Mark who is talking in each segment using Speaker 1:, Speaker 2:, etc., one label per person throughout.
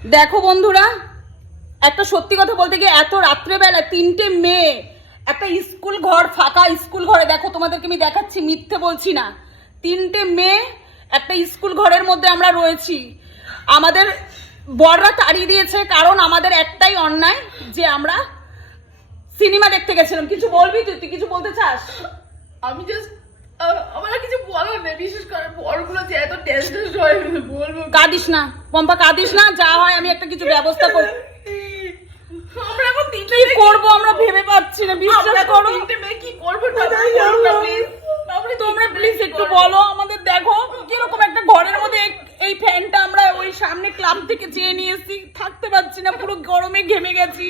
Speaker 1: দেখো বন্ধুরা একটা সত্যি কথা বলতে গিয়ে এত রাত্রেবেলা তিনটে মেয়ে একটা স্কুল ঘর ফাঁকা স্কুল ঘরে দেখো তোমাদেরকে আমি দেখাচ্ছি মিথ্যে বলছি না। তিনটে মেয়ে একটা স্কুল ঘরের মধ্যে আমরা রয়েছি। আমাদের বড়রা তাড়িয়ে দিয়েছে কারণ আমাদের একটাই অন্যায় যে আমরা সিনেমা দেখতে গেছিলাম। কিছু বলবি তুই? তুই কিছু বলতে চাস?
Speaker 2: আমি জাস্ট আমার কিছু বলার নেই বিশেষ করে বরগুলো যে এত টেনশন হয় বলব।
Speaker 1: কাঁদিস না। পম্পা কাঁদিস না যা হয় আমি একটা কিছু ব্যবস্থা করি
Speaker 2: আমরা এখন তিনটে
Speaker 1: কি করব? আমরা ভেবে পাচ্ছি না
Speaker 2: আমরা
Speaker 1: বিশ্বাস
Speaker 2: এখন
Speaker 1: করো।
Speaker 2: তিনটে মেয়ে কি করব?
Speaker 1: তোমরা প্লিজ একটু বলো আমাদের দেখো কীরকম একটা ঘরের মধ্যে এই- ফ্যানটা আমরা ওই সামনে ক্লাব থেকে চেয়ে নিয়ে এসেছি থাকতে পারছি না পুরো গরমে ঘেমে গেছি।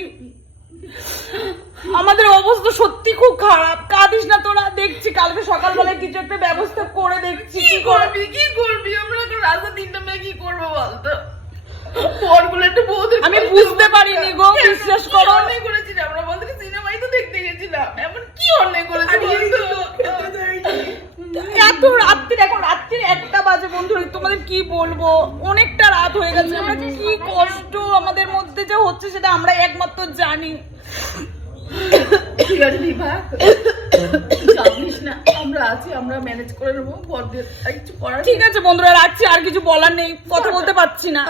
Speaker 1: আমাদের অবস্থা সত্যি খুব খারাপ। কাঁদিস না তোরা দেখছি কালকে সকালবেলায় কিছু একটা ব্যবস্থা করে দেখছি।
Speaker 2: কি
Speaker 1: কি
Speaker 2: করবি? কি করবি আমরা এখন রাস্তা তিনটে মেয়ে বলতো বরগুলো একটু বৌদের
Speaker 1: আমি বুঝতে পারিনি গো, বিশ্বাস করো।
Speaker 2: অন্যায় করেছি আমরা বলতে সিনেমাই তো দেখতে গেছিলাম। এমন কি অন্যায় করেছি
Speaker 1: এত রাত্রি এখন রাত্রি একটা বাজে বন্ধু তোমাদের কি বলব? অনেকটা রাত হয়ে গেছে। আমরা কি কষ্ট আমাদের মধ্যে যে হচ্ছে সেটা আমরা একমাত্র জানি।
Speaker 2: ঠিক আছে আমরা আছি আমরা ম্যানেজ করে নেব বরদের কিছু করার
Speaker 1: ঠিক আছে বন্ধুরা রাখছি আর কিছু বলার নেই কথা বলতে পারছি না।